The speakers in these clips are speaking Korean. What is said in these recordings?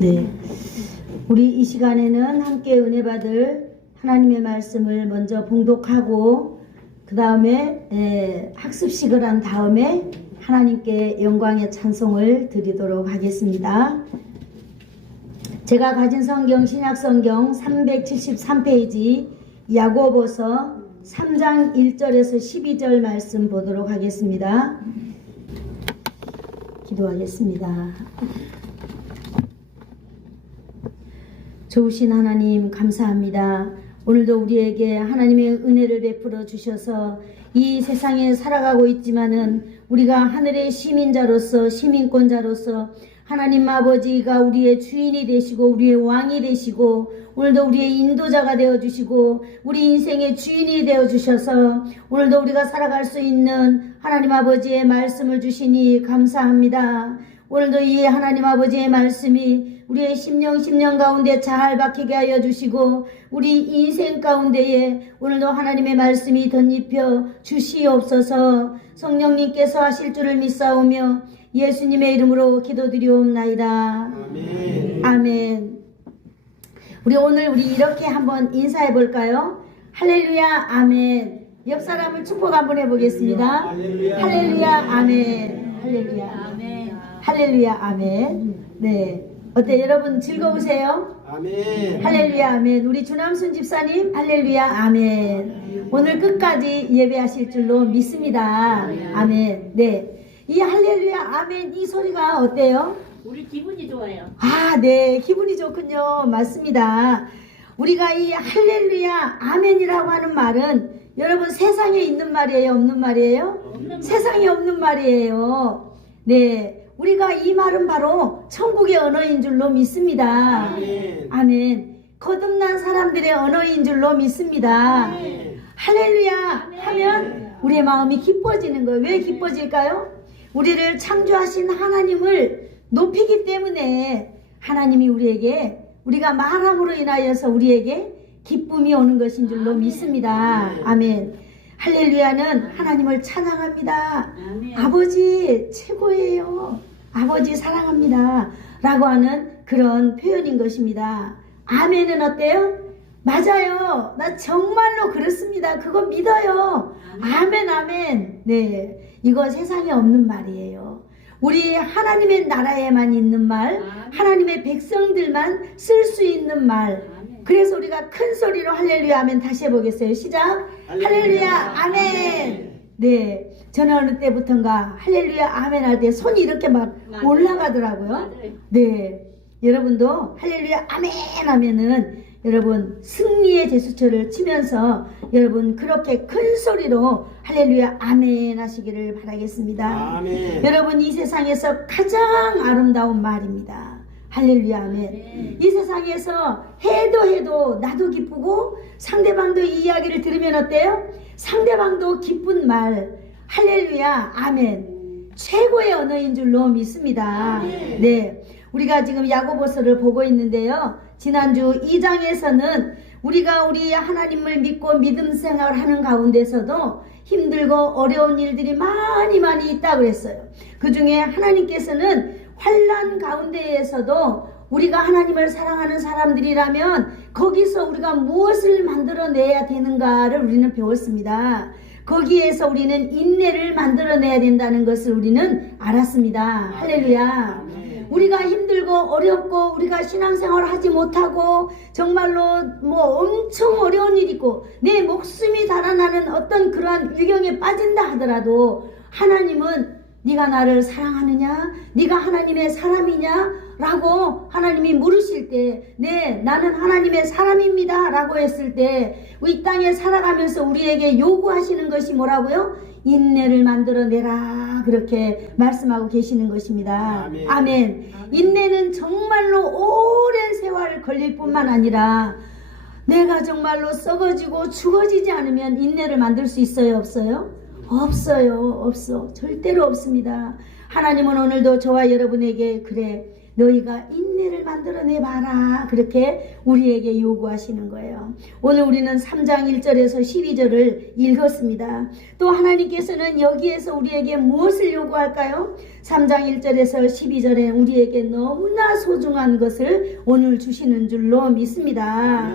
네, 우리 이 시간에는 함께 은혜 받을 하나님의 말씀을 먼저 봉독하고 그 다음에 학습식을 한 다음에 하나님께 영광의 찬송을 드리도록 하겠습니다. 제가 가진 성경 신약성경 373페이지 야고보서 3장 1절에서 12절 말씀 보도록 하겠습니다. 기도하겠습니다. 좋으신 하나님 감사합니다. 오늘도 우리에게 하나님의 은혜를 베풀어 주셔서 이 세상에 살아가고 있지만은 우리가 하늘의 시민자로서 시민권자로서 하나님 아버지가 우리의 주인이 되시고 우리의 왕이 되시고 오늘도 우리의 인도자가 되어주시고 우리 인생의 주인이 되어주셔서 오늘도 우리가 살아갈 수 있는 하나님 아버지의 말씀을 주시니 감사합니다. 오늘도 이 하나님 아버지의 말씀이 우리의 심령 가운데 잘 박히게 하여 주시고 우리 인생 가운데에 오늘도 하나님의 말씀이 덧입혀 주시옵소서. 성령님께서 하실 줄을 믿사오며 예수님의 이름으로 기도드리옵나이다. 아멘. 아멘. 우리 이렇게 한번 인사해 볼까요? 할렐루야 아멘. 옆 사람을 축복 한번 해보겠습니다. 할렐루야 아멘. 할렐루야 아멘. 할렐루야 아멘. 네, 어때 여러분 즐거우세요? 아멘. 할렐루야 아멘. 우리 주남순 집사님 할렐루야 아멘. 오늘 끝까지 예배하실 줄로 믿습니다. 아멘. 네, 이 할렐루야 아멘 이 소리가 어때요? 우리 기분이 좋아요. 아, 네, 기분이 좋군요. 맞습니다. 우리가 이 할렐루야 아멘이라고 하는 말은 여러분 세상에 있는 말이에요, 없는 말이에요? 세상에 없는 말이에요. 네, 우리가 이 말은 바로 천국의 언어인 줄로 믿습니다. 아멘. 아멘. 거듭난 사람들의 언어인 줄로 믿습니다. 아멘. 할렐루야 하면 우리의 마음이 기뻐지는 거예요. 왜 기뻐질까요? 우리를 창조하신 하나님을 높이기 때문에 하나님이 우리가 말함으로 인하여서 우리에게 기쁨이 오는 것인 줄로 믿습니다. 아멘. 할렐루야는 하나님을 찬양합니다. 아멘. 아버지 최고예요. 아버지 사랑합니다. 라고 하는 그런 표현인 것입니다. 아멘은 어때요? 맞아요. 나 정말로 그렇습니다. 그거 믿어요. 아멘 아멘. 네, 이거 세상에 없는 말이에요. 우리 하나님의 나라에만 있는 말, 하나님의 백성들만 쓸 수 있는 말. 그래서 우리가 큰 소리로 할렐루야 아멘 다시 해보겠어요. 시작. 할렐루야 아멘. 네, 저는 어느 때부턴가 할렐루야 아멘 할 때 손이 이렇게 막 올라가더라고요. 네, 여러분도 할렐루야 아멘 하면은 여러분 승리의 제스처를 치면서 여러분 그렇게 큰 소리로 할렐루야 아멘 하시기를 바라겠습니다. 아멘. 여러분 이 세상에서 가장 아름다운 말입니다. 할렐루야 아멘. 이 세상에서 해도 나도 기쁘고 상대방도 이 이야기를 들으면 어때요? 상대방도 기쁜 말 할렐루야 아멘 최고의 언어인 줄로 믿습니다. 네, 우리가 지금 야고보서를 보고 있는데요. 지난주 2장에서는 우리가 우리 하나님을 믿고 믿음 생활을 하는 가운데서도 힘들고 어려운 일들이 많이 있다고 그랬어요. 그 중에 하나님께서는 환난 가운데에서도 우리가 하나님을 사랑하는 사람들이라면 거기서 우리가 무엇을 만들어내야 되는가를 우리는 배웠습니다. 거기에서 우리는 인내를 만들어내야 된다는 것을 우리는 알았습니다. 할렐루야. 우리가 힘들고 어렵고 우리가 신앙생활을 하지 못하고 정말로 엄청 어려운 일이 있고 내 목숨이 달아나는 어떤 그러한 위경에 빠진다 하더라도 하나님은 네가 나를 사랑하느냐? 네가 하나님의 사람이냐? 라고 하나님이 물으실 때 네, 나는 하나님의 사람입니다 라고 했을 때 이 땅에 살아가면서 우리에게 요구하시는 것이 뭐라고요? 인내를 만들어내라 그렇게 말씀하고 계시는 것입니다. 아멘. 아멘. 인내는 정말로 오랜 세월 걸릴 뿐만 아니라 내가 정말로 썩어지고 죽어지지 않으면 인내를 만들 수 있어요? 없어요? 없어요. 없어. 절대로 없습니다. 하나님은 오늘도 저와 여러분에게 그래 너희가 인내를 만들어내봐라. 그렇게 우리에게 요구하시는 거예요. 오늘 우리는 3장 1절에서 12절을 읽었습니다. 또 하나님께서는 여기에서 우리에게 무엇을 요구할까요? 3장 1절에서 12절에 우리에게 너무나 소중한 것을 오늘 주시는 줄로 믿습니다.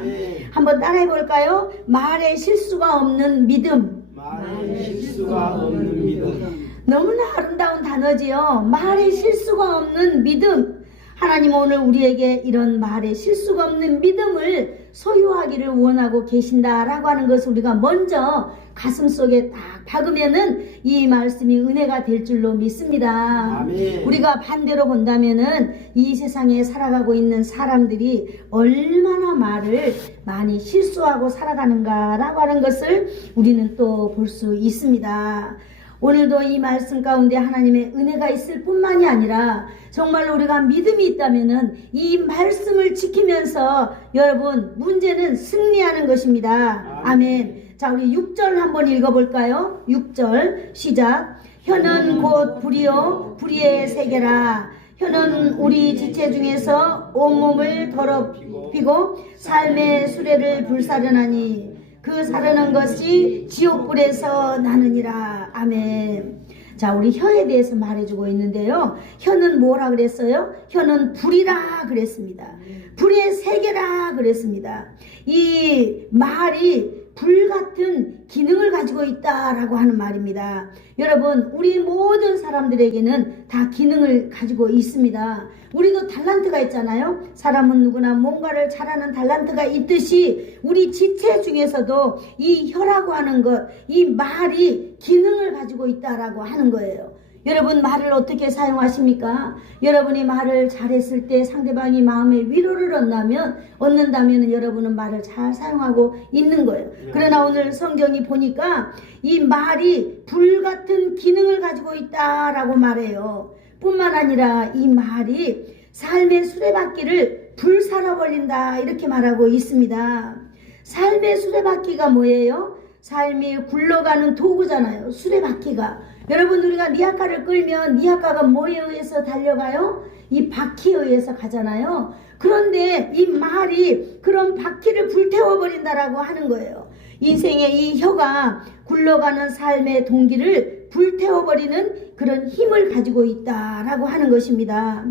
한번 따라해 볼까요? 말에 실수가 없는 믿음. 말에 실수가 없는 믿음. 너무나 아름다운 단어지요. 말에 실수가 없는 믿음. 하나님 오늘 우리에게 이런 말에 실수가 없는 믿음을 소유하기를 원하고 계신다라고 하는 것을 우리가 먼저 가슴속에 딱 박으면은 이 말씀이 은혜가 될 줄로 믿습니다. 아멘. 우리가 반대로 본다면은 이 세상에 살아가고 있는 사람들이 얼마나 말을 많이 실수하고 살아가는가라고 하는 것을 우리는 또 볼 수 있습니다. 오늘도 이 말씀 가운데 하나님의 은혜가 있을 뿐만이 아니라 정말로 우리가 믿음이 있다면은 이 말씀을 지키면서 여러분 문제는 승리하는 것입니다. 아멘. 자, 우리 6절 한번 읽어볼까요? 6절 시작. 혀는 곧 불이요 불의의 세계라. 혀는 우리 지체 중에서 온몸을 더럽히고 삶의 수레를 불사르나니 그 사르는 것이 지옥불에서 나느니라. 아멘. 자, 우리 혀에 대해서 말해주고 있는데요. 혀는 뭐라 그랬어요? 혀는 불이라 그랬습니다. 불의 세계라 그랬습니다. 이 말이 불같은 기능을 가지고 있다라고 하는 말입니다. 여러분, 우리 모든 사람들에게는 다 기능을 가지고 있습니다. 우리도 달란트가 있잖아요. 사람은 누구나 뭔가를 잘하는 달란트가 있듯이 우리 지체 중에서도 이 혀라고 하는 것, 이 말이 기능을 가지고 있다라고 하는 거예요. 여러분 말을 어떻게 사용하십니까? 여러분이 말을 잘했을 때 상대방이 마음에 위로를 얻는다면 여러분은 말을 잘 사용하고 있는 거예요. 그러나 오늘 성경이 보니까 이 말이 불같은 기능을 가지고 있다라고 말해요. 뿐만 아니라 이 말이 삶의 수레바퀴를 불살아버린다 이렇게 말하고 있습니다. 삶의 수레바퀴가 뭐예요? 삶이 굴러가는 도구잖아요. 수레바퀴가. 여러분 우리가 리아카를 끌면 리아카가 뭐에 의해서 달려가요? 이 바퀴에 의해서 가잖아요. 그런데 이 말이 그런 바퀴를 불태워버린다라고 하는 거예요. 인생의 이 혀가 굴러가는 삶의 동기를 불태워버리는 그런 힘을 가지고 있다라고 하는 것입니다.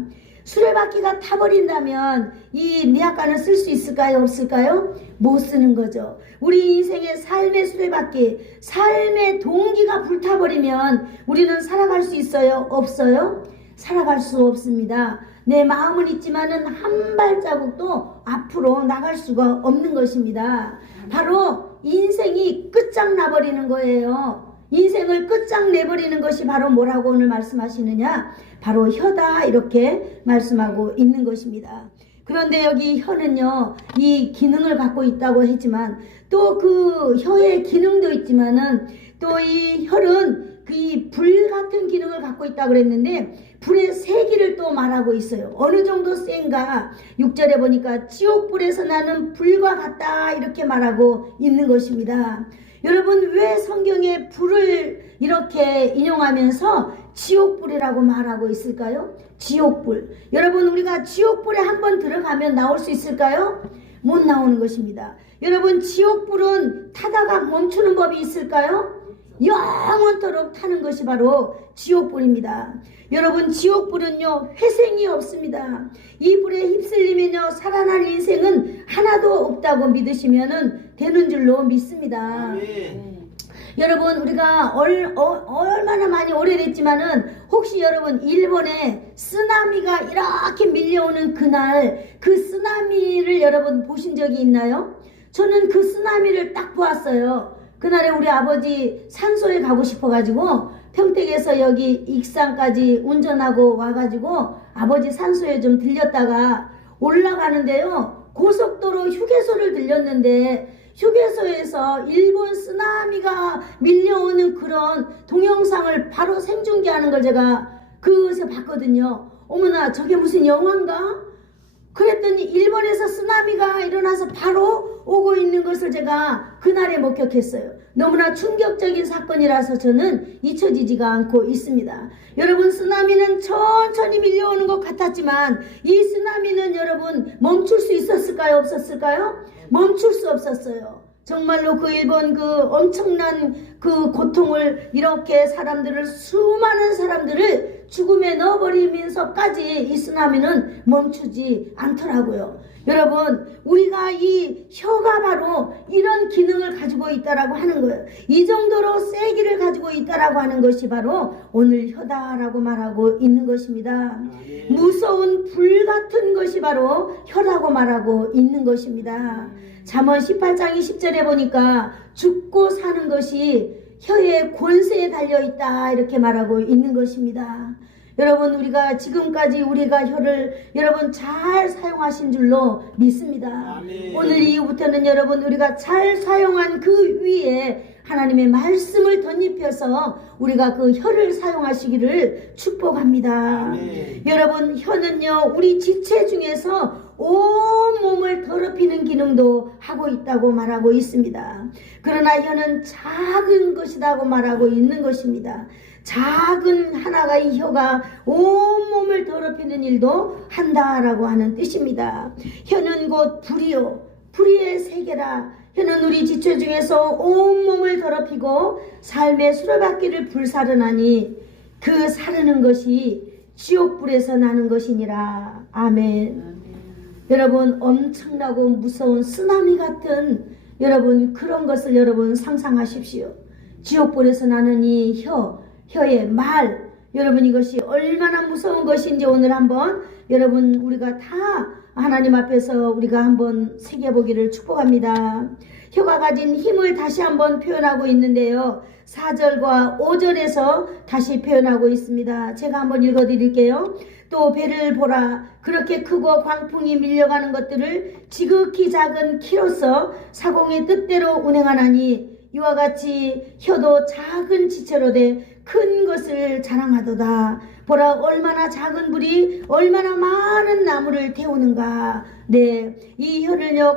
수레바퀴가 타버린다면 이 리아카는 쓸 수 있을까요? 없을까요? 못 쓰는 거죠. 우리 인생의 삶의 수레바퀴, 삶의 동기가 불타버리면 우리는 살아갈 수 있어요? 없어요? 살아갈 수 없습니다. 내 마음은 있지만은 한 발자국도 앞으로 나갈 수가 없는 것입니다. 바로 인생이 끝장나버리는 거예요. 인생을 끝장내버리는 것이 바로 뭐라고 오늘 말씀하시느냐? 바로 혀다 이렇게 말씀하고 있는 것입니다. 그런데 여기 혀는요, 이 기능을 갖고 있다고 했지만 또 그 혀의 기능도 있지만은 또 이 혀는 그 불 같은 기능을 갖고 있다고 그랬는데 불의 세기를 또 말하고 있어요. 어느 정도 센가? 6절에 보니까 지옥불에서 나는 불과 같다 이렇게 말하고 있는 것입니다. 여러분 왜 성경에 불을 이렇게 인용하면서 지옥불이라고 말하고 있을까요? 지옥불. 여러분 우리가 지옥불에 한번 들어가면 나올 수 있을까요? 못 나오는 것입니다. 여러분 지옥불은 타다가 멈추는 법이 있을까요? 영원토록 타는 것이 바로 지옥불입니다. 여러분 지옥불은요 회생이 없습니다. 이 불에 휩쓸리면요 살아날 인생은 하나도 없다고 믿으시면 되는 줄로 믿습니다. 여러분 우리가 얼마나 많이 오래됐지만은 혹시 여러분 일본에 쓰나미가 이렇게 밀려오는 그날 그 쓰나미를 여러분 보신 적이 있나요? 저는 그 쓰나미를 딱 보았어요. 그날에 우리 아버지 산소에 가고 싶어가지고 평택에서 여기 익산까지 운전하고 와가지고 아버지 산소에 좀 들렸다가 올라가는데요. 고속도로 휴게소를 들렸는데 휴게소에서 일본 쓰나미가 밀려오는 그런 동영상을 바로 생중계하는 걸 제가 그것에서 봤거든요. 어머나 저게 무슨 영화인가? 그랬더니 일본에서 쓰나미가 일어나서 바로 오고 있는 것을 제가 그날에 목격했어요. 너무나 충격적인 사건이라서 저는 잊혀지지가 않고 있습니다. 여러분, 쓰나미는 천천히 밀려오는 것 같았지만 이 쓰나미는 여러분 멈출 수 있었을까요? 없었을까요? 멈출 수 없었어요. 정말로 그 일본 그 엄청난 그 고통을 이렇게 수많은 사람들을 죽음에 넣어버리면서까지 이 쓰나미는 멈추지 않더라고요. 여러분, 우리가 이 혀가 바로 이런 기능을 가지고 있다라고 하는 거예요. 이 정도로 세기를 가지고 있다라고 하는 것이 바로 오늘 혀다라고 말하고 있는 것입니다. 무서운 불 같은 것이 바로 혀라고 말하고 있는 것입니다. 잠언 18장 20절에 보니까 죽고 사는 것이 혀의 권세에 달려있다 이렇게 말하고 있는 것입니다. 여러분, 우리가 지금까지 우리가 혀를 여러분 잘 사용하신 줄로 믿습니다. 아멘. 오늘 이후부터는 여러분 우리가 잘 사용한 그 위에 하나님의 말씀을 덧입혀서 우리가 그 혀를 사용하시기를 축복합니다. 아멘. 여러분, 혀는요 우리 지체 중에서 온 몸을 더럽히는 기능도 하고 있다고 말하고 있습니다. 그러나 혀는 작은 것이라고 말하고 있는 것입니다. 작은 하나의 혀가 온 몸을 더럽히는 일도 한다라고 하는 뜻입니다. 혀는 곧 불이요 불의의 세계라. 혀는 우리 지체 중에서 온 몸을 더럽히고 삶의 수레바퀴를 불사르나니 그 사르는 것이 지옥불에서 나는 것이니라. 아멘. 여러분, 엄청나고 무서운 쓰나미 같은 여러분 그런 것을 여러분 상상하십시오. 지옥불에서 나는 이 혀의 말, 여러분 이것이 얼마나 무서운 것인지 오늘 한번 여러분 우리가 다 하나님 앞에서 우리가 한번 새겨보기를 축복합니다. 혀가 가진 힘을 다시 한번 표현하고 있는데요. 4절과 5절에서 다시 표현하고 있습니다. 제가 한번 읽어드릴게요. 또 배를 보라. 그렇게 크고 광풍이 밀려가는 것들을 지극히 작은 키로서 사공의 뜻대로 운행하나니 이와 같이 혀도 작은 지체로 돼 큰 것을 자랑하도다. 보라, 얼마나 작은 불이 얼마나 많은 나무를 태우는가. 네, 이 혀를요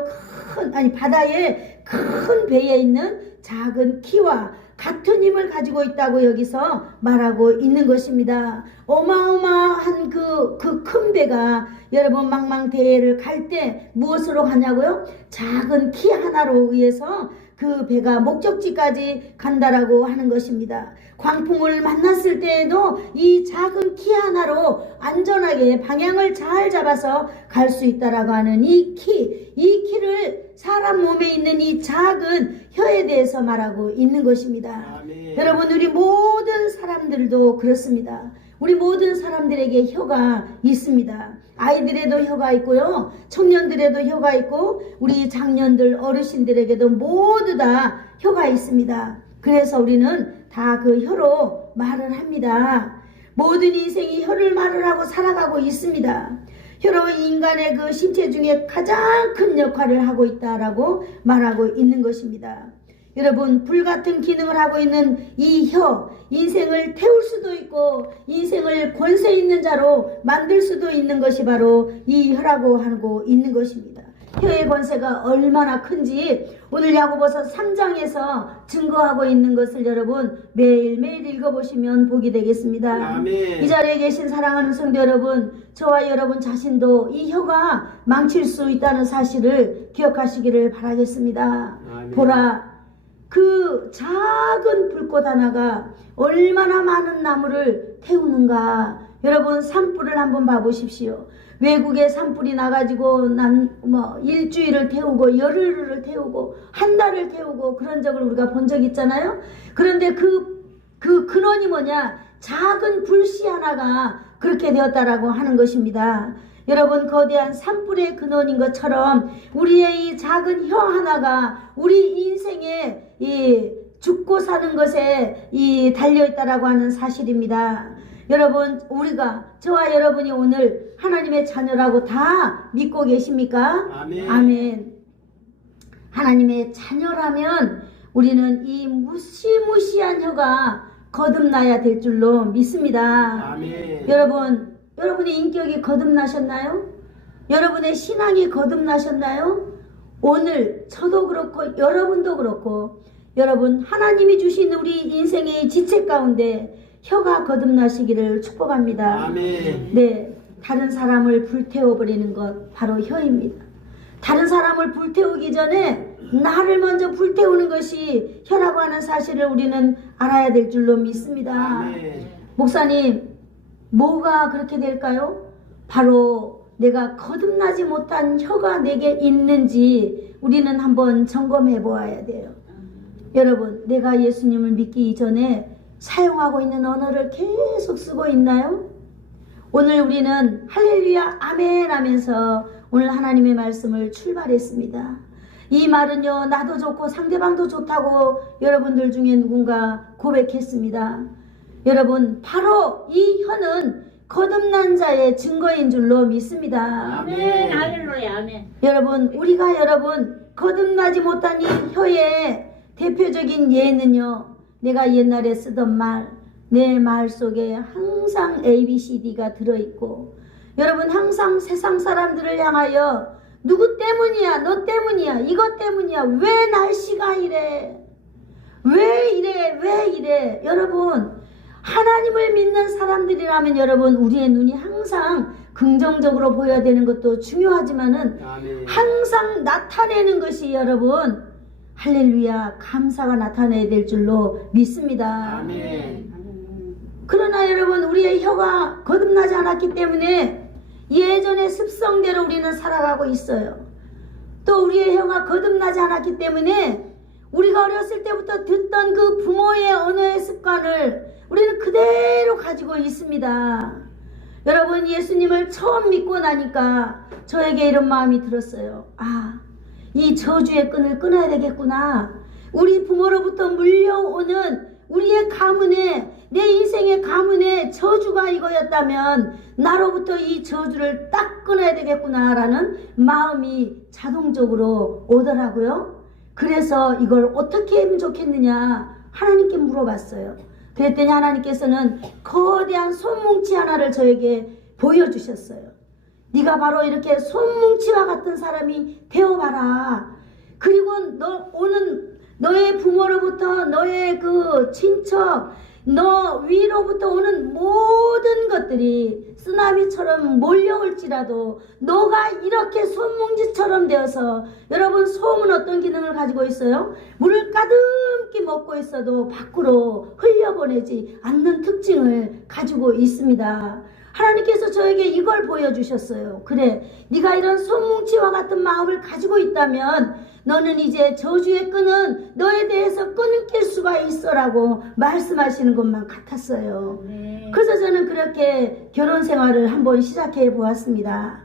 바다에 큰 배에 있는 작은 키와 같은 힘을 가지고 있다고 여기서 말하고 있는 것입니다. 어마어마한 그 큰 배가 여러분 망망대해를 갈 때 무엇으로 가냐고요? 작은 키 하나로 의해서 그 배가 목적지까지 간다라고 하는 것입니다. 광풍을 만났을 때에도 이 작은 키 하나로 안전하게 방향을 잘 잡아서 갈 수 있다라고 하는 이 키를 사람 몸에 있는 이 작은 혀에 대해서 말하고 있는 것입니다. 아멘. 여러분, 우리 모든 사람들도 그렇습니다. 우리 모든 사람들에게 혀가 있습니다. 아이들에도 혀가 있고요, 청년들에도 혀가 있고, 우리 장년들 어르신들에게도 모두 다 혀가 있습니다. 그래서 우리는 다 그 혀로 말을 합니다. 모든 인생이 혀를 말을 하고 살아가고 있습니다. 혀로 인간의 그 신체 중에 가장 큰 역할을 하고 있다라고 말하고 있는 것입니다. 여러분, 불같은 기능을 하고 있는 이 혀, 인생을 태울 수도 있고 인생을 권세 있는 자로 만들 수도 있는 것이 바로 이 혀라고 하고 있는 것입니다. 혀의 권세가 얼마나 큰지 오늘 야고보서 3장에서 증거하고 있는 것을 여러분 매일매일 읽어보시면 보게 되겠습니다. 아멘. 이 자리에 계신 사랑하는 성도 여러분, 저와 여러분 자신도 이 혀가 망칠 수 있다는 사실을 기억하시기를 바라겠습니다. 아멘. 보라, 그 작은 불꽃 하나가 얼마나 많은 나무를 태우는가. 여러분, 산불을 한번 봐보십시오. 외국에 산불이 나가지고 일주일을 태우고 열흘을 태우고 한 달을 태우고 그런 적을 우리가 본 적 있잖아요. 그런데 그 근원이 뭐냐? 작은 불씨 하나가 그렇게 되었다라고 하는 것입니다. 여러분, 거대한 산불의 근원인 것처럼 우리의 이 작은 혀 하나가 우리 인생에 이 죽고 사는 것에 이 달려있다라고 하는 사실입니다. 여러분, 저와 여러분이 오늘 하나님의 자녀라고 다 믿고 계십니까? 아멘. 아멘. 하나님의 자녀라면 우리는 이 무시무시한 혀가 거듭나야 될 줄로 믿습니다. 아멘. 여러분의 인격이 거듭나셨나요? 여러분의 신앙이 거듭나셨나요? 오늘 저도 그렇고 여러분도 그렇고 여러분 하나님이 주신 우리 인생의 지체 가운데 혀가 거듭나시기를 축복합니다. 아멘. 네, 다른 사람을 불태워버리는 것 바로 혀입니다. 다른 사람을 불태우기 전에 나를 먼저 불태우는 것이 혀라고 하는 사실을 우리는 알아야 될 줄로 믿습니다. 아멘. 목사님, 뭐가 그렇게 될까요? 바로 내가 거듭나지 못한 혀가 내게 있는지 우리는 한번 점검해 보아야 돼요. 여러분, 내가 예수님을 믿기 이전에 사용하고 있는 언어를 계속 쓰고 있나요? 오늘 우리는 할렐루야 아멘 하면서 오늘 하나님의 말씀을 출발했습니다. 이 말은요, 나도 좋고 상대방도 좋다고 여러분들 중에 누군가 고백했습니다. 여러분, 바로 이 혀는 거듭난 자의 증거인 줄로 믿습니다. 아멘. 할렐루야. 아멘. 여러분, 우리가 거듭나지 못한 이 혀의 대표적인 예는요, 내가 옛날에 쓰던 말, 내 말 속에 항상 ABCD가 들어있고, 여러분 항상 세상 사람들을 향하여 누구 때문이야, 너 때문이야, 이것 때문이야, 왜 날씨가 이래, 왜 이래, 왜 이래. 여러분, 하나님을 믿는 사람들이라면 여러분, 우리의 눈이 항상 긍정적으로 보여야 되는 것도 중요하지만은 아멘. 항상 나타내는 것이 여러분, 할렐루야, 감사가 나타내야 될 줄로 믿습니다. 아멘. 그러나 여러분, 우리의 혀가 거듭나지 않았기 때문에 예전의 습성대로 우리는 살아가고 있어요. 또 우리의 혀가 거듭나지 않았기 때문에 우리가 어렸을 때부터 듣던 그 부모의 언어의 습관을 우리는 그대로 가지고 있습니다. 여러분, 예수님을 처음 믿고 나니까 저에게 이런 마음이 들었어요. 아, 이 저주의 끈을 끊어야 되겠구나. 우리 부모로부터 물려오는 우리의 가문에, 내 인생의 가문에 저주가 이거였다면 나로부터 이 저주를 딱 끊어야 되겠구나 라는 마음이 자동적으로 오더라고요. 그래서 이걸 어떻게 하면 좋겠느냐 하나님께 물어봤어요. 그랬더니 하나님께서는 거대한 손뭉치 하나를 저에게 보여주셨어요. 네가 바로 이렇게 손뭉치와 같은 사람이 되어봐라. 그리고 너의 부모로부터, 너의 그 친척, 너 위로부터 오는 모든 것들이 쓰나미처럼 몰려올지라도 너가 이렇게 손뭉치처럼 되어서, 여러분, 솜은 어떤 기능을 가지고 있어요? 물을 가득히 먹고 있어도 밖으로 흘려보내지 않는 특징을 가지고 있습니다. 하나님께서 저에게 이걸 보여주셨어요. 그래, 네가 이런 손뭉치와 같은 마음을 가지고 있다면 너는 이제 저주의 끈은 너에 대해서 끊길 수가 있어라고 말씀하시는 것만 같았어요. 네. 그래서 저는 그렇게 결혼 생활을 한번 시작해 보았습니다.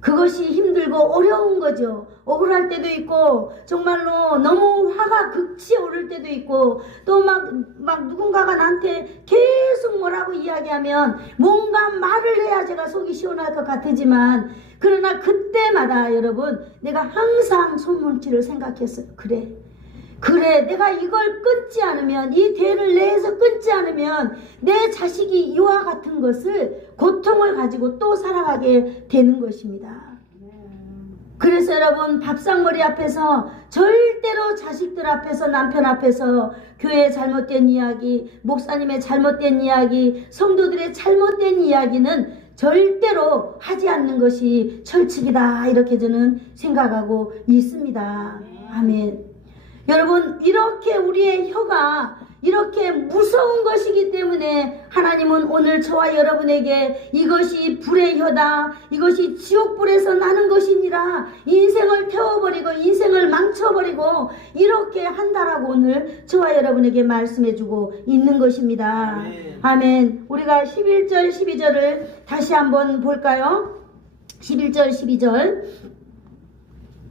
그것이 힘들고 어려운 거죠. 억울할 때도 있고, 정말로 너무 화가 극치에 오를 때도 있고, 또 막 누군가가 나한테 계속 뭐라고 이야기하면 뭔가 말을 해야 제가 속이 시원할 것 같지만, 그러나 그때마다 여러분, 내가 항상 손뭉치를 생각했어요. 그래, 내가 이걸 끊지 않으면, 이 대를 내에서 끊지 않으면 내 자식이 이와 같은 것을, 고통을 가지고 또 살아가게 되는 것입니다. 그래서 여러분, 밥상머리 앞에서 절대로 자식들 앞에서, 남편 앞에서 교회의 잘못된 이야기, 목사님의 잘못된 이야기, 성도들의 잘못된 이야기는 절대로 하지 않는 것이 철칙이다, 이렇게 저는 생각하고 있습니다. 아멘. 여러분, 이렇게 우리의 혀가 이렇게 무서운 것이기 때문에 하나님은 오늘 저와 여러분에게 이것이 불의 혀다, 이것이 지옥불에서 나는 것이니라, 인생을 태워버리고 인생을 망쳐버리고 이렇게 한다라고 오늘 저와 여러분에게 말씀해주고 있는 것입니다. 아멘. 아멘. 우리가 11절 12절을 다시 한번 볼까요? 11절 12절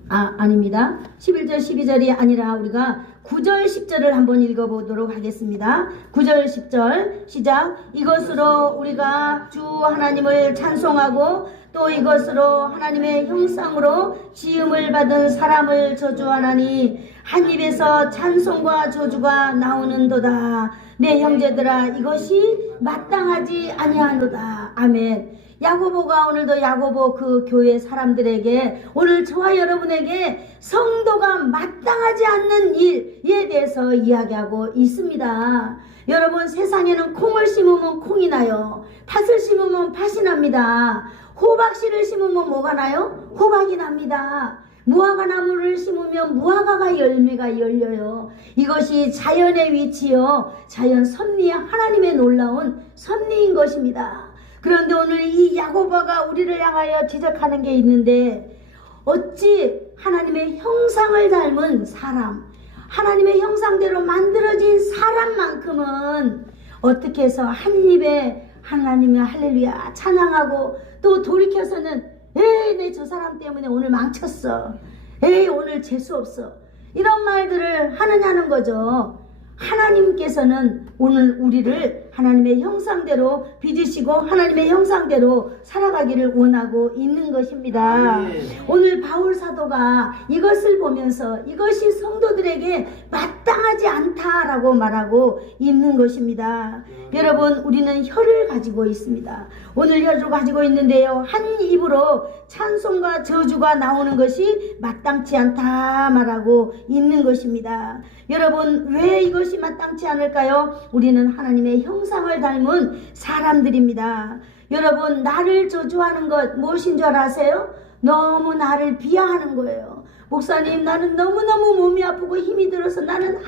아닙니다. 11절 12절이 아니라 우리가 9절 10절을 한번 읽어보도록 하겠습니다. 9절 10절 시작. 이것으로 우리가 주 하나님을 찬송하고 또 이것으로 하나님의 형상으로 지음을 받은 사람을 저주하나니 한 입에서 찬송과 저주가 나오는도다. 내 형제들아, 이것이 마땅하지 아니하노다. 아멘. 야고보가 오늘도 야고보 그 교회 사람들에게 오늘 저와 여러분에게 성도가 마땅하지 않는 일에 대해서 이야기하고 있습니다. 여러분, 세상에는 콩을 심으면 콩이 나요. 팥을 심으면 팥이 납니다. 호박씨를 심으면 뭐가 나요? 호박이 납니다. 무화과 나무를 심으면 무화과가 열매가 열려요. 이것이 자연의 위치요, 자연 섭리의 하나님의 놀라운 섭리인 것입니다. 그런데 오늘 이 야고보가 우리를 향하여 지적하는 게 있는데, 어찌 하나님의 형상을 닮은 사람, 하나님의 형상대로 만들어진 사람만큼은 어떻게 해서 한 입에 하나님의 할렐루야 찬양하고 또 돌이켜서는 에이, 내 저 사람 때문에 오늘 망쳤어, 에이, 오늘 재수 없어, 이런 말들을 하느냐는 거죠. 하나님께서는 오늘 우리를 하나님의 형상대로 빚으시고 하나님의 형상대로 살아가기를 원하고 있는 것입니다. 아멘. 오늘 바울 사도가 이것을 보면서 이것이 성도들에게 마땅하지 않다라고 말하고 있는 것입니다. 여러분, 우리는 혀를 가지고 있습니다. 오늘 혀를 가지고 있는데요, 한 입으로 찬송과 저주가 나오는 것이 마땅치 않다 말하고 있는 것입니다. 여러분, 왜 이것이 마땅치 않을까요? 우리는 하나님의 형상을 닮은 사람들입니다. 여러분, 나를 저주하는 것 무엇인 줄 아세요? 너무 나를 비하하는 거예요. 목사님, 나는 너무너무 몸이 아프고 힘이 들어서 나는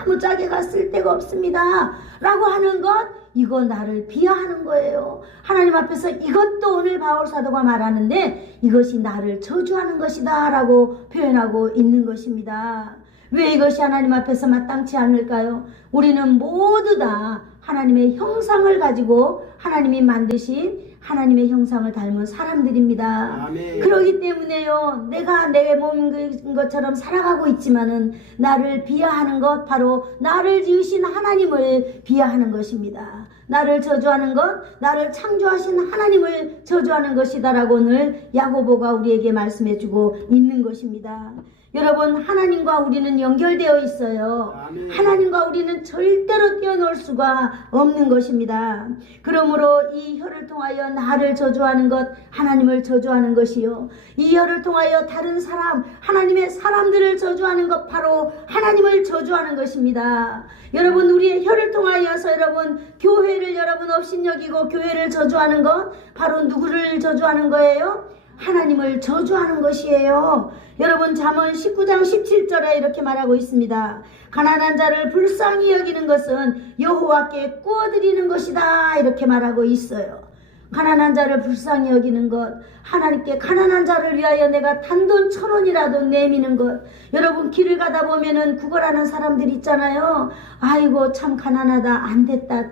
아무짝에가 쓸 데가 없습니다 라고 하는 것, 이거 나를 비하하는 거예요. 하나님 앞에서 이것도 오늘 바울 사도가 말하는데 이것이 나를 저주하는 것이다 라고 표현하고 있는 것입니다. 왜 이것이 하나님 앞에서 마땅치 않을까요? 우리는 모두 다 하나님의 형상을 가지고 하나님이 만드신 하나님의 형상을 닮은 사람들입니다. 아멘. 그렇기 때문에요, 내가 내 몸인 것처럼 살아가고 있지만은 나를 비하하는 것, 바로 나를 지으신 하나님을 비하하는 것입니다. 나를 저주하는 것, 나를 창조하신 하나님을 저주하는 것이다라고 오늘 야고보가 우리에게 말씀해주고 있는 것입니다. 여러분, 하나님과 우리는 연결되어 있어요. 아멘. 하나님과 우리는 절대로 뛰어놀 수가 없는 것입니다. 그러므로 이 혀를 통하여 나를 저주하는 것, 하나님을 저주하는 것이요, 이 혀를 통하여 다른 사람, 하나님의 사람들을 저주하는 것, 바로 하나님을 저주하는 것입니다. 여러분, 우리의 혀를 통하여서 여러분 교회를 여러분 업신여기고 교회를 저주하는 것, 바로 누구를 저주하는 거예요? 하나님을 저주하는 것이에요. 여러분, 잠언 19장 17절에 이렇게 말하고 있습니다. 가난한 자를 불쌍히 여기는 것은 여호와께 구워드리는 것이다, 이렇게 말하고 있어요. 가난한 자를 불쌍히 여기는 것, 하나님께 가난한 자를 위하여 내가 단돈 1,000원이라도 내미는 것. 여러분, 길을 가다 보면은 구걸하는 사람들 있잖아요. 아이고 참 가난하다, 안 됐다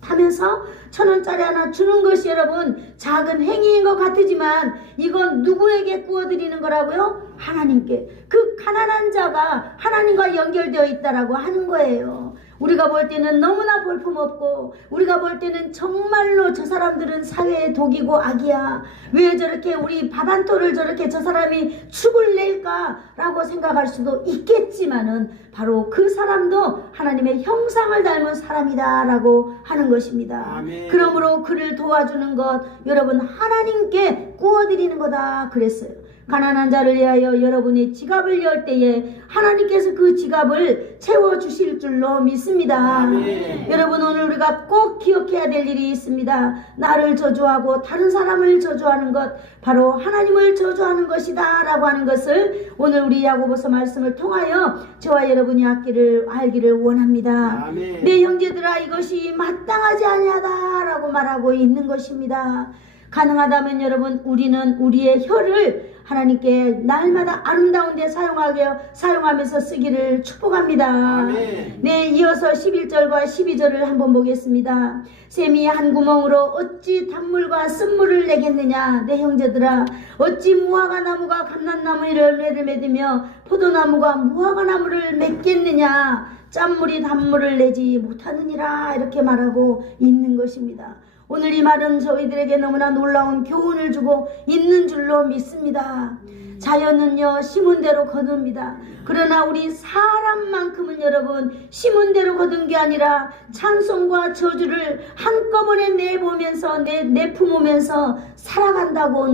하면서 1,000원짜리 하나 주는 것이 여러분 작은 행위인 것 같지만 이건 누구에게 구워드리는 거라고요? 하나님께. 그 가난한 자가 하나님과 연결되어 있다라고 하는 거예요. 우리가 볼 때는 너무나 볼품없고, 우리가 볼 때는 정말로 저 사람들은 사회의 독이고 악이야, 왜 저렇게 우리 밥 한 톨을 저렇게 저 사람이 축을 낼까 라고 생각할 수도 있겠지만은 바로 그 사람도 하나님의 형상을 닮은 사람이다 라고 하는 것입니다. 아멘. 그러므로 그를 도와주는 것, 여러분 하나님께 구워드리는 거다 그랬어요. 가난한 자를 위하여 여러분이 지갑을 열 때에 하나님께서 그 지갑을 채워주실 줄로 믿습니다. 아멘. 여러분, 오늘 우리가 꼭 기억해야 될 일이 있습니다. 나를 저주하고 다른 사람을 저주하는 것, 바로 하나님을 저주하는 것이다 라고 하는 것을 오늘 우리 야고보서 말씀을 통하여 저와 여러분이 알기를 원합니다. 아멘. 내 형제들아, 이것이 마땅하지 아니하다 라고 말하고 있는 것입니다. 가능하다면 여러분, 우리는 우리의 혀를 하나님께 날마다 아름다운 데 사용하면서 쓰기를 축복합니다. 아멘. 네, 이어서 11절과 12절을 한번 보겠습니다. 샘이 한 구멍으로 어찌 단물과 쓴물을 내겠느냐. 내 형제들아, 어찌 무화과 나무가 감람나무의 열매를 맺으며 포도나무가 무화과 나무를 맺겠느냐. 짠물이 단물을 내지 못하느니라, 이렇게 말하고 있는 것입니다. 오늘 이 말은 저희들에게 너무나 놀라운 교훈을 주고 있는 줄로 믿습니다. 자연은요 심은 대로 거둡니다. 그러나 우리 사람만큼은 여러분 심은 대로 거둔 게 아니라 찬송과 저주를 한꺼번에 내보면서 내품으면서 살아간다고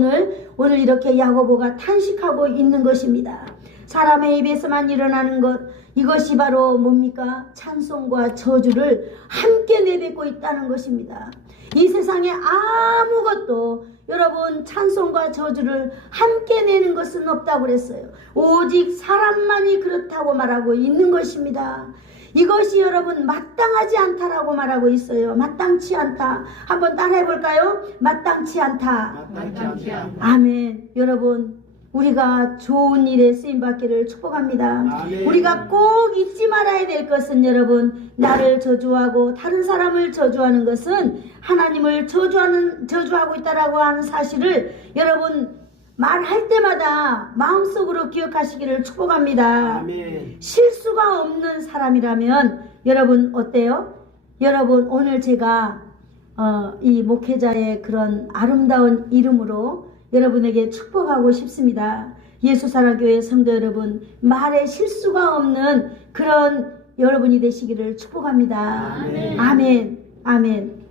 오늘 이렇게 야고보가 탄식하고 있는 것입니다. 사람의 입에서만 일어나는 것, 이것이 바로 뭡니까? 찬송과 저주를 함께 내뱉고 있다는 것입니다. 이 세상에 아무것도 여러분 찬송과 저주를 함께 내는 것은 없다고 그랬어요. 오직 사람만이 그렇다고 말하고 있는 것입니다. 이것이 여러분 마땅하지 않다라고 말하고 있어요. 마땅치 않다. 한번 따라해 볼까요? 마땅치 않다. 마땅치 않다. 아멘. 여러분 우리가 좋은 일에 쓰임받기를 축복합니다. 아멘. 우리가 꼭 잊지 말아야 될 것은 여러분 나를 저주하고 다른 사람을 저주하는 것은 하나님을 저주하고 있다라고 하는 사실을 여러분 말할 때마다 마음속으로 기억하시기를 축복합니다. 아멘. 실수가 없는 사람이라면 여러분 어때요? 여러분 오늘 제가 이 목회자의 그런 아름다운 이름으로 여러분에게 축복하고 싶습니다. 예수사랑교회 성도 여러분, 말에 실수가 없는 그런 여러분이 되시기를 축복합니다. 아멘. 아멘. 아멘.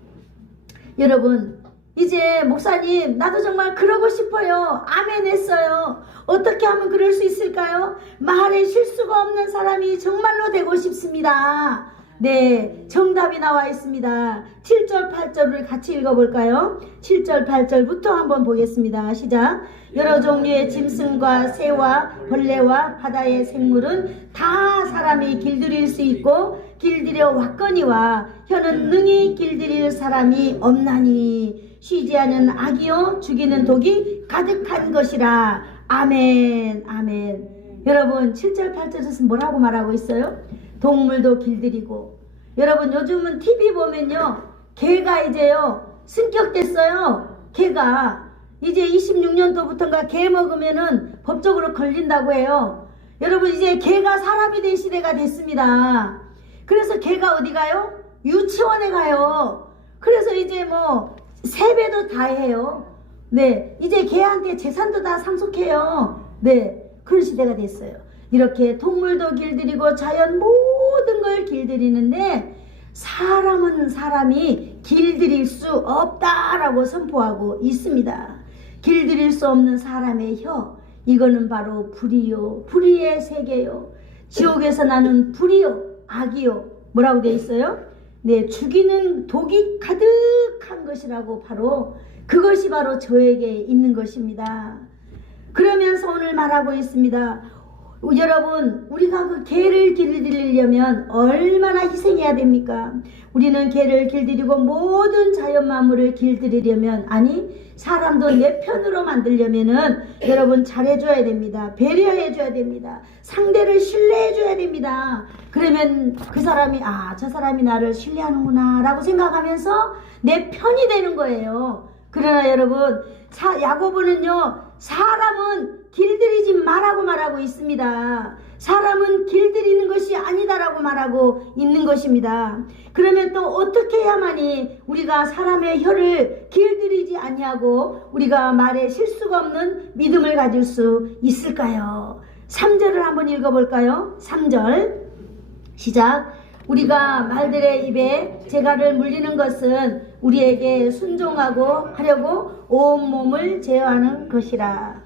여러분 이제 목사님 나도 정말 그러고 싶어요. 아멘 했어요. 어떻게 하면 그럴 수 있을까요? 말에 실수가 없는 사람이 정말로 되고 싶습니다. 네, 정답이 나와 있습니다. 7절 8절을 같이 읽어볼까요? 7절 8절부터 한번 보겠습니다. 시작. 여러 종류의 짐승과 새와 벌레와 바다의 생물은 다 사람이 길들일 수 있고 길들여 왔거니와 혀는 능히 길들일 사람이 없나니 쉬지 않은 악이요 죽이는 독이 가득한 것이라. 아멘. 아멘. 여러분 7절 8절에서 뭐라고 말하고 있어요? 동물도 길들이고 여러분 요즘은 TV 보면요 개가 이제요 승격됐어요. 개가 이제 26년도부터인가 개 먹으면은 법적으로 걸린다고 해요. 여러분 이제 개가 사람이 된 시대가 됐습니다. 그래서 개가 어디 가요? 유치원에 가요. 그래서 이제 뭐 세배도 다 해요. 네, 이제 개한테 재산도 다 상속해요. 네, 그런 시대가 됐어요. 이렇게 동물도 길들이고 자연 모든 걸 길들이는데 사람은 사람이 길들일 수 없다라고 선포하고 있습니다. 길들일 수 없는 사람의 혀, 이거는 바로 불이요, 불의의 세계요, 지옥에서 나는 불이요, 악이요. 뭐라고 되어 있어요? 네, 죽이는 독이 가득한 것이라고 바로 그것이 바로 저에게 있는 것입니다. 그러면서 오늘 말하고 있습니다. 여러분 우리가 그 개를 길들이려면 얼마나 희생해야 됩니까? 우리는 개를 길들이고 모든 자연 만물을 길들이려면 아니 사람도 내 편으로 만들려면은 여러분 잘해줘야 됩니다. 배려해줘야 됩니다. 상대를 신뢰해줘야 됩니다. 그러면 그 사람이 저 사람이 나를 신뢰하는구나 라고 생각하면서 내 편이 되는 거예요. 그러나 여러분 야고보는요 사람은 길들이지 말라고 말하고 있습니다. 사람은 길들이는 것이 아니다라고 말하고 있는 것입니다. 그러면 또 어떻게 해야만이 우리가 사람의 혀를 길들이지 아니하고 우리가 말에 실수가 없는 믿음을 가질 수 있을까요? 3절을 한번 읽어볼까요? 3절 시작. 우리가 말들의 입에 재갈을 물리는 것은 우리에게 순종하고 하려고 온몸을 제어하는 것이라.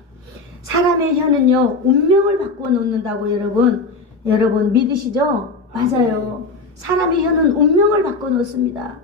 사람의 혀는요 운명을 바꾸어 놓는다고 여러분 믿으시죠? 맞아요. 사람의 혀는 운명을 바꿔 놓습니다.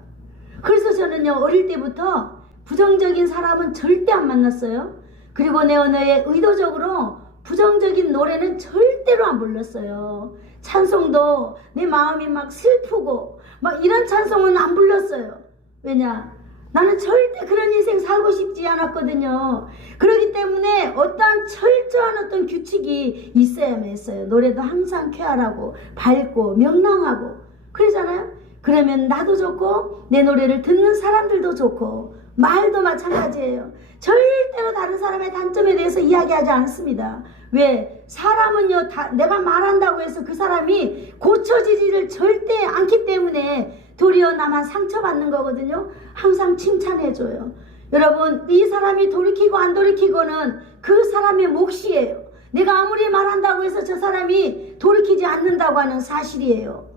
그래서 저는요 어릴 때부터 부정적인 사람은 절대 안 만났어요. 그리고 내 언어에 의도적으로 부정적인 노래는 절대로 안 불렀어요. 찬송도 내 마음이 막 슬프고 막 이런 찬송은 안 불렀어요. 왜냐? 나는 절대 그런 인생 살고 싶지 않았거든요. 그렇기 때문에 어떠한 철저한 어떤 규칙이 있어야만 했어요. 노래도 항상 쾌활하고 밝고 명랑하고 그러잖아요. 그러면 나도 좋고 내 노래를 듣는 사람들도 좋고 말도 마찬가지예요. 절대로 다른 사람의 단점에 대해서 이야기하지 않습니다. 왜? 사람은요 내가 말한다고 해서 그 사람이 고쳐지지를 절대 않기 때문에 도리어 나만 상처받는 거거든요. 항상 칭찬해줘요. 여러분 이 사람이 돌이키고 안 돌이키고는 그 사람의 몫이에요. 내가 아무리 말한다고 해서 저 사람이 돌이키지 않는다고 하는 사실이에요.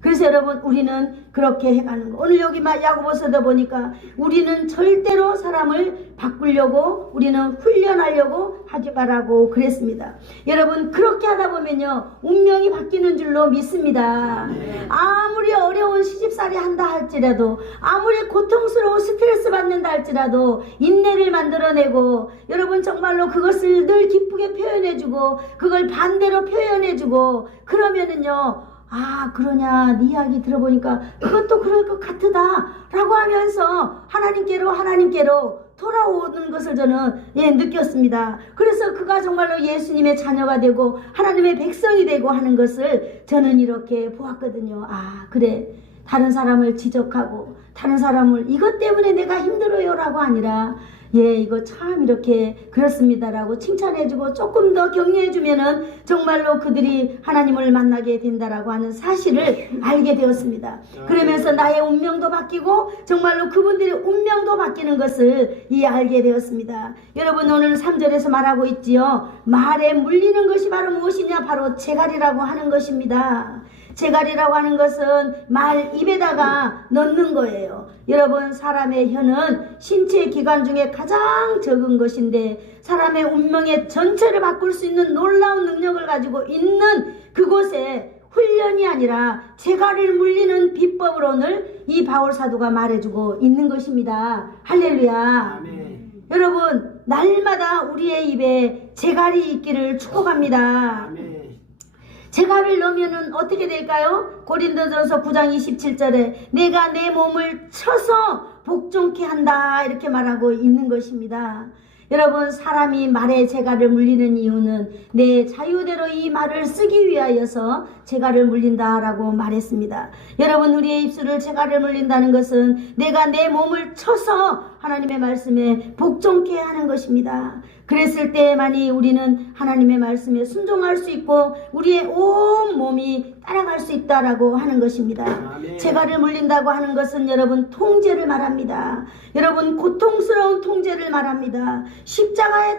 그래서 여러분, 우리는 그렇게 해가는 거. 오늘 여기 야고보서도 보니까 우리는 절대로 사람을 바꾸려고, 우리는 훈련하려고 하지 말라고 그랬습니다. 여러분, 그렇게 하다 보면요, 운명이 바뀌는 줄로 믿습니다. 아무리 어려운 시집살이 한다 할지라도, 아무리 고통스러운 스트레스 받는다 할지라도 인내를 만들어내고, 여러분 정말로 그것을 늘 기쁘게 표현해주고, 그걸 반대로 표현해주고, 그러면은요, 아, 그러냐, 네 이야기 들어보니까 그것도 그럴 것 같으다 라고 하면서 하나님께로 돌아오는 것을 저는 느꼈습니다. 그래서 그가 정말로 예수님의 자녀가 되고 하나님의 백성이 되고 하는 것을 저는 이렇게 보았거든요. 아, 그래, 다른 사람을 지적하고 다른 사람을 이것 때문에 내가 힘들어요 라고 아니라, 이거 참 이렇게 그렇습니다라고 칭찬해주고 조금 더 격려해주면은 정말로 그들이 하나님을 만나게 된다라고 하는 사실을 알게 되었습니다. 그러면서 나의 운명도 바뀌고 정말로 그분들의 운명도 바뀌는 것을 알게 되었습니다. 여러분, 오늘 3절에서 말하고 있지요. 말에 물리는 것이 바로 무엇이냐? 바로 재갈이라고 하는 것입니다. 재갈이라고 하는 것은 말 입에다가 넣는 거예요. 여러분, 사람의 혀는 신체 기관 중에 가장 적은 것인데 사람의 운명의 전체를 바꿀 수 있는 놀라운 능력을 가지고 있는 그곳에 훈련이 아니라 재갈을 물리는 비법을 오늘 이 바울 사도가 말해주고 있는 것입니다. 할렐루야. 아멘. 여러분, 날마다 우리의 입에 재갈이 있기를 축복합니다. 아멘. 재갈을 넣으면 어떻게 될까요? 고린도전서 9장 27절에 내가 내 몸을 쳐서 복종케 한다 이렇게 말하고 있는 것입니다. 여러분, 사람이 말에 재갈을 물리는 이유는 내 자유대로 이 말을 쓰기 위하여서 재갈을 물린다라고 말했습니다. 여러분, 우리의 입술을 재갈을 물린다는 것은 내가 내 몸을 쳐서 하나님의 말씀에 복종케 하는 것입니다. 그랬을 때만이 우리는 하나님의 말씀에 순종할 수 있고 우리의 온 몸이 따라갈 수 있다라고 하는 것입니다. 아멘. 재갈을 물린다고 하는 것은 여러분 통제를 말합니다. 여러분, 고통스러운 통제를 말합니다. 십자가의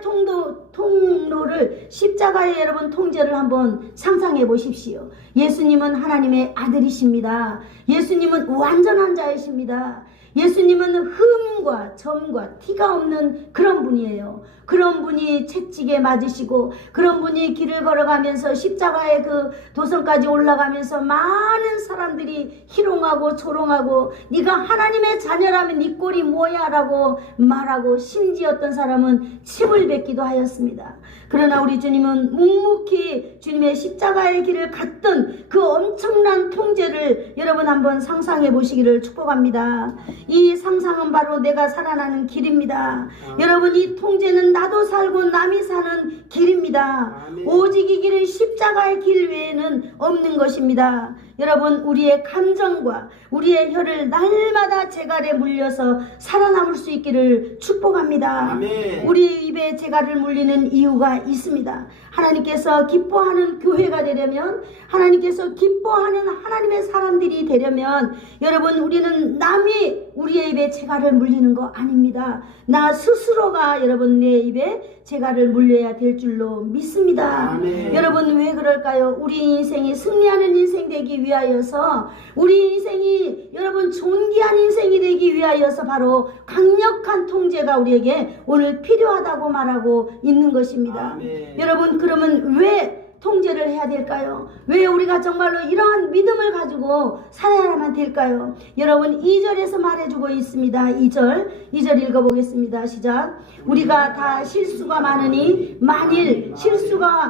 통로를, 십자가의 여러분 통제를 한번 상상해 보십시오. 예수님은 하나님의 아들이십니다. 예수님은 완전한 자이십니다. 예수님은 흠과 점과 티가 없는 그런 분이에요. 그런 분이 채찍에 맞으시고 그런 분이 길을 걸어가면서 십자가의 그 도성까지 올라가면서 많은 사람들이 희롱하고 조롱하고 네가 하나님의 자녀라면 네 꼴이 뭐야 라고 말하고 심지어 어떤 사람은 침을 뱉기도 하였습니다. 그러나 우리 주님은 묵묵히 주님의 십자가의 길을 갔던 그 엄청난 통제를 여러분 한번 상상해 보시기를 축복합니다. 이 상상은 바로 내가 살아나는 길입니다. 여러분, 이 통제는 나도 살고 남이 사는 길입니다. 오직 이 길은 십자가의 길 외에는 없는 것입니다. 여러분, 우리의 감정과 우리의 혀를 날마다 재갈에 물려서 살아남을 수 있기를 축복합니다. 아멘. 우리 입에 재갈을 물리는 이유가 있습니다. 하나님께서 기뻐하는 교회가 되려면, 하나님께서 기뻐하는 하나님의 사람들이 되려면 여러분, 우리는 남이 우리의 입에 재갈을 물리는 거 아닙니다. 나 스스로가 여러분 내 입에 재갈을 물려야 될 줄로 믿습니다. 아멘. 여러분, 왜 그럴까요? 우리 인생이 승리하는 인생 되기 위하여서, 우리 인생이 여러분 존귀한 인생이 되기 위하여서 바로 강력한 통제가 우리에게 오늘 필요하다고 말하고 있는 것입니다. 아멘. 여러분, 그러면 왜 통제를 해야 될까요? 왜 우리가 정말로 이러한 믿음을 가지고 살아야만 될까요? 여러분, 2절에서 말해주고 있습니다. 2절 읽어보겠습니다. 시작. 우리가 다 실수가 많으니 만일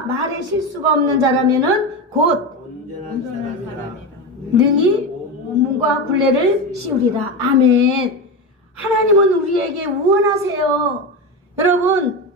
말에 실수가 없는 자라면은 곧 온전한 사람이라 능히 몸과 굴레를 씌우리라. 아멘. 하나님은 우리에게 원하세요. 여러분,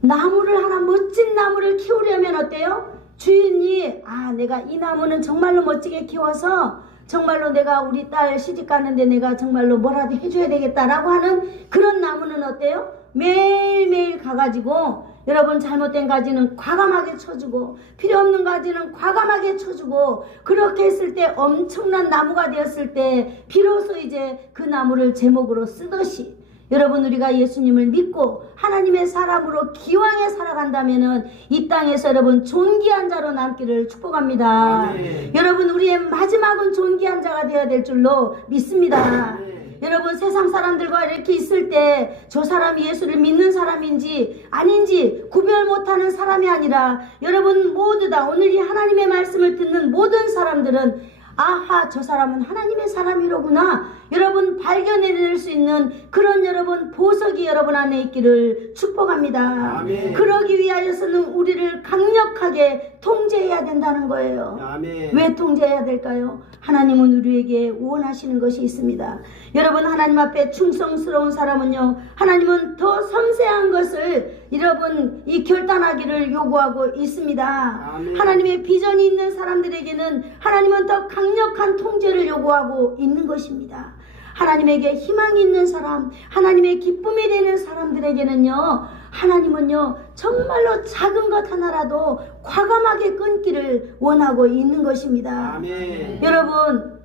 나무를 하나, 멋진 나무를 키우려면 어때요? 주인이 내가 이 나무는 정말로 멋지게 키워서 정말로 내가 우리 딸 시집 가는데 내가 정말로 뭐라도 해줘야 되겠다라고 하는 그런 나무는 어때요? 매일매일 가가지고 여러분 잘못된 가지는 과감하게 쳐주고 필요 없는 가지는 과감하게 쳐주고, 그렇게 했을 때 엄청난 나무가 되었을 때 비로소 이제 그 나무를 제목으로 쓰듯이 여러분 우리가 예수님을 믿고 하나님의 사람으로 기왕에 살아간다면은 이 땅에서 여러분 존귀한 자로 남기를 축복합니다. 아멘. 여러분 우리의 마지막은 존귀한 자가 되어야 될 줄로 믿습니다. 아멘. 여러분 세상 사람들과 이렇게 있을 때 저 사람이 예수를 믿는 사람인지 아닌지 구별 못하는 사람이 아니라 여러분 모두 다 오늘 이 하나님의 말씀을 듣는 모든 사람들은 아하 저 사람은 하나님의 사람이로구나 여러분 발견해낼 수 있는 그런 여러분 보석이 여러분 안에 있기를 축복합니다. 아멘. 그러기 위하여서는 우리를 강력하게 통제해야 된다는 거예요. 아멘. 왜 통제해야 될까요? 하나님은 우리에게 원하시는 것이 있습니다. 여러분 하나님 앞에 충성스러운 사람은요 하나님은 더 섬세한 것을 여러분 이 결단하기를 요구하고 있습니다. 아멘. 하나님의 비전이 있는 사람들에게는 하나님은 더 강력한 통제를 요구하고 있는 것입니다. 하나님에게 희망이 있는 사람, 하나님의 기쁨이 되는 사람들에게는요 하나님은요 정말로 작은 것 하나라도 과감하게 끊기를 원하고 있는 것입니다. 아멘. 여러분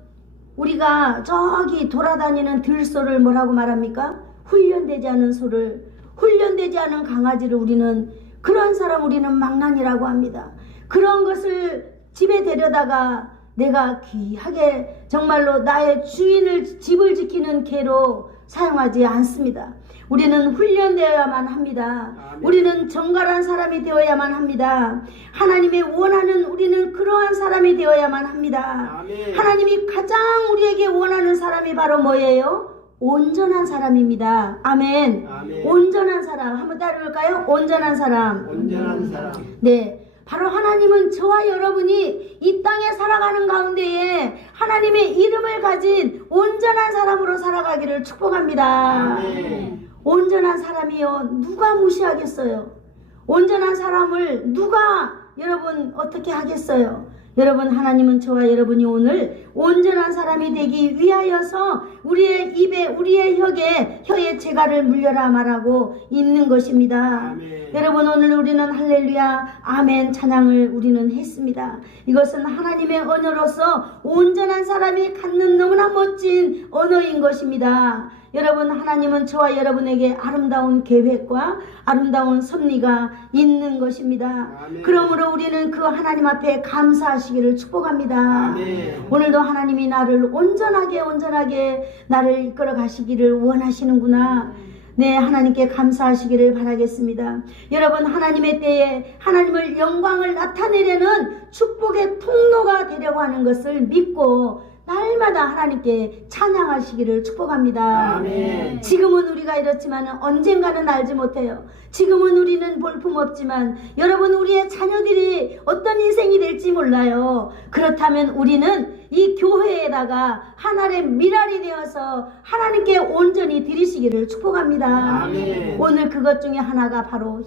우리가 저기 돌아다니는 들소를 뭐라고 말합니까? 훈련되지 않은 소를, 훈련되지 않은 강아지를 우리는 그런 사람 우리는 망난이라고 합니다. 그런 것을 집에 데려다가 내가 귀하게 정말로 나의 주인을 집을 지키는 개로 사용하지 않습니다. 우리는 훈련되어야만 합니다. 아멘. 우리는 정갈한 사람이 되어야만 합니다. 하나님의 원하는 우리는 그러한 사람이 되어야만 합니다. 아멘. 하나님이 가장 우리에게 원하는 사람이 바로 뭐예요? 온전한 사람입니다. 아멘. 아멘. 온전한 사람 한번 따라볼까요? 온전한 사람. 온전한 사람. 네. 바로 하나님은 저와 여러분이 이 땅에 살아가는 가운데에 하나님의 이름을 가진 온전한 사람으로 살아가기를 축복합니다. 아멘. 온전한 사람이요 누가 무시하겠어요? 온전한 사람을 누가 여러분 어떻게 하겠어요? 여러분 하나님은 저와 여러분이 오늘 온전한 사람이 되기 위하여서 우리의 입에 우리의 혀에 재갈을 물려라 말하고 있는 것입니다. 아멘. 여러분 오늘 우리는 할렐루야 아멘 찬양을 우리는 했습니다. 이것은 하나님의 언어로서 온전한 사람이 갖는 너무나 멋진 언어인 것입니다. 여러분 하나님은 저와 여러분에게 아름다운 계획과 아름다운 섭리가 있는 것입니다. 아멘. 그러므로 우리는 그 하나님 앞에 감사하시기를 축복합니다. 아멘. 오늘도 하나님이 나를 온전하게 나를 이끌어 가시기를 원하시는구나. 네, 하나님께 감사하시기를 바라겠습니다. 여러분 하나님의 때에 하나님을 영광을 나타내려는 축복의 통로가 되려고 하는 것을 믿고 날마다 하나님께 찬양하시기를 축복합니다. 아멘. 지금은 우리가 이렇지만 언젠가는 알지 못해요. 지금은 우리는 볼품없지만 여러분 우리의 자녀들이 어떤 인생이 될지 몰라요. 그렇다면 우리는 이 교회에다가 하나의 미랄이 되어서 하나님께 온전히 드리시기를 축복합니다. 아멘. 오늘 그것 중에 하나가 바로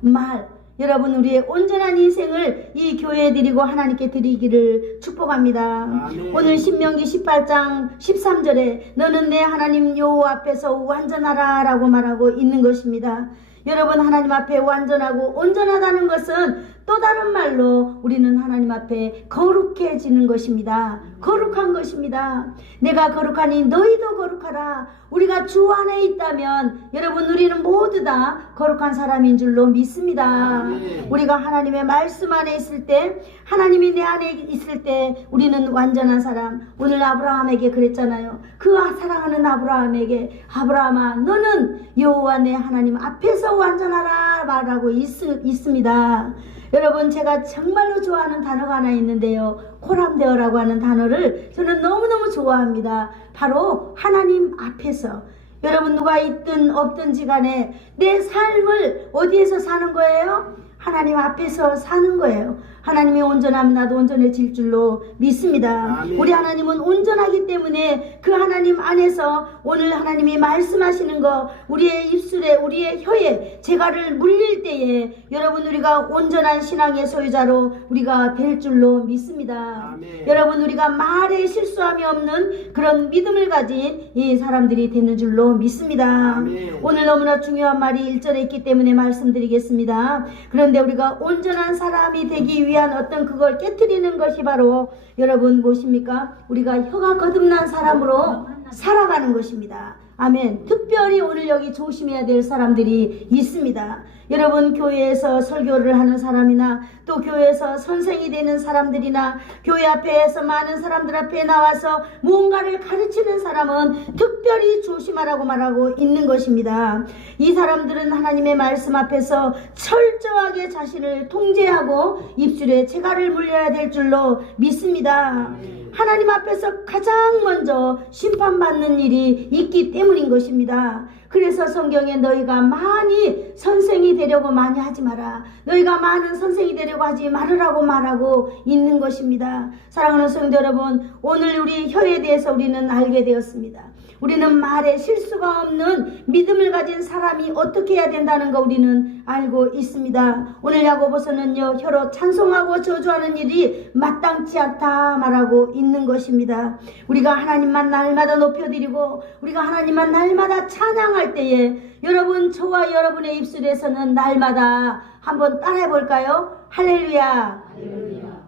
말. 여러분 우리의 온전한 인생을 이 교회에 드리고 하나님께 드리기를 축복합니다. 아멘. 오늘 신명기 18장 13절에 너는 내 하나님 여호와 앞에서 완전하라 라고 말하고 있는 것입니다. 여러분 하나님 앞에 완전하고 온전하다는 것은 또 다른 말로 우리는 하나님 앞에 거룩해지는 것입니다. 거룩한 것입니다. 내가 거룩하니 너희도 거룩하라. 우리가 주 안에 있다면 여러분 우리는 모두 다 거룩한 사람인 줄로 믿습니다. 아멘. 우리가 하나님의 말씀 안에 있을 때 하나님이 내 안에 있을 때 우리는 완전한 사람. 오늘 아브라함에게 그랬잖아요. 그 사랑하는 아브라함에게 아브라함아 너는 여호와 내 하나님 앞에서 완전하라 말하고 있습니다. 여러분 제가 정말로 좋아하는 단어가 하나 있는데요. 코람데어라고 하는 단어를 저는 너무너무 좋아합니다. 바로 하나님 앞에서 여러분 누가 있든 없든지 간에 내 삶을 어디에서 사는 거예요? 하나님 앞에서 사는 거예요. 하나님이 온전하면 나도 온전해질 줄로 믿습니다. 아멘. 우리 하나님은 온전하기 때문에 그 하나님 안에서 오늘 하나님이 말씀하시는 거 우리의 입술에 우리의 혀에 재갈을 물릴 때에 여러분 우리가 온전한 신앙의 소유자로 우리가 될 줄로 믿습니다. 아멘. 여러분 우리가 말에 실수함이 없는 그런 믿음을 가진 이 사람들이 되는 줄로 믿습니다. 아멘. 오늘 너무나 중요한 말이 1절에 있기 때문에 말씀드리겠습니다. 그런데 우리가 온전한 사람이 되기 위한 어떤 그걸 깨트리는 것이 바로 여러분 무엇입니까? 우리가 혀가 거듭난 사람으로 살아가는 것입니다. 아멘. 특별히 오늘 여기 조심해야 될 사람들이 있습니다. 여러분, 교회에서 설교를 하는 사람이나 또 교회에서 선생이 되는 사람들이나 교회 앞에서 많은 사람들 앞에 나와서 무언가를 가르치는 사람은 특별히 조심하라고 말하고 있는 것입니다. 이 사람들은 하나님의 말씀 앞에서 철저하게 자신을 통제하고 입술에 재갈을 물려야 될 줄로 믿습니다. 하나님 앞에서 가장 먼저 심판받는 일이 있기 때문인 것입니다. 그래서 성경에 너희가 많이 선생이 되려고 많이 하지 마라, 너희가 많은 선생이 되려고 하지 말으라고 말하고 있는 것입니다. 사랑하는 성도 여러분, 오늘 우리 혀에 대해서 우리는 알게 되었습니다. 우리는 말에 실수가 없는 믿음을 가진 사람이 어떻게 해야 된다는 거 우리는 알고 있습니다. 오늘 야고보서는요, 혀로 찬송하고 저주하는 일이 마땅치 않다 말하고 있는 것입니다. 우리가 하나님만 날마다 높여드리고 우리가 하나님만 날마다 찬양할 때에 여러분, 저와 여러분의 입술에서는 날마다 한번 따라해 볼까요? 할렐루야, 할렐루야.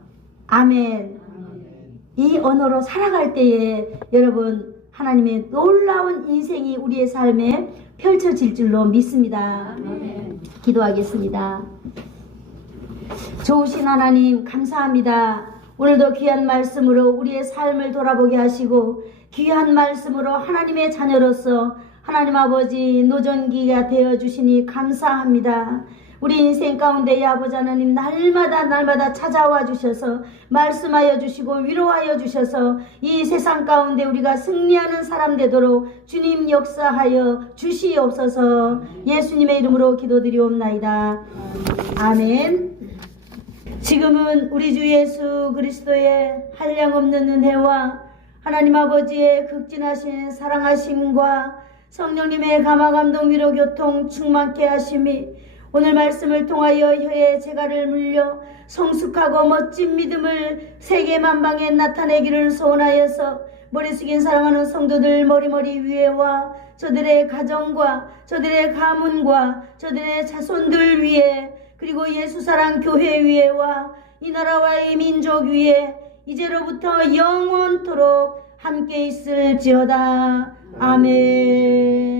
아멘. 이 언어로 살아갈 때에 여러분, 하나님의 놀라운 인생이 우리의 삶에 펼쳐질 줄로 믿습니다. 아멘. 기도하겠습니다. 좋으신 하나님, 감사합니다. 오늘도 귀한 말씀으로 우리의 삶을 돌아보게 하시고 귀한 말씀으로 하나님의 자녀로서 하나님 아버지 노전기가 되어주시니 감사합니다. 우리 인생 가운데 아버지 하나님 날마다 찾아와 주셔서 말씀하여 주시고 위로하여 주셔서 이 세상 가운데 우리가 승리하는 사람 되도록 주님 역사하여 주시옵소서. 예수님의 이름으로 기도드리옵나이다. 아멘. 지금은 우리 주 예수 그리스도의 한량없는 은혜와 하나님 아버지의 극진하신 사랑하심과 성령님의 감화감동 위로 교통 충만케 하심이 오늘 말씀을 통하여 혀에 재갈을 물려 성숙하고 멋진 믿음을 세계 만방에 나타내기를 소원하여서 머리 숙인 사랑하는 성도들 머리 위에와 저들의 가정과 저들의 가문과 저들의 자손들 위에 그리고 예수사랑 교회 위에와 이 나라와 이 민족 위에 이제로부터 영원토록 함께 있을지어다. 아멘.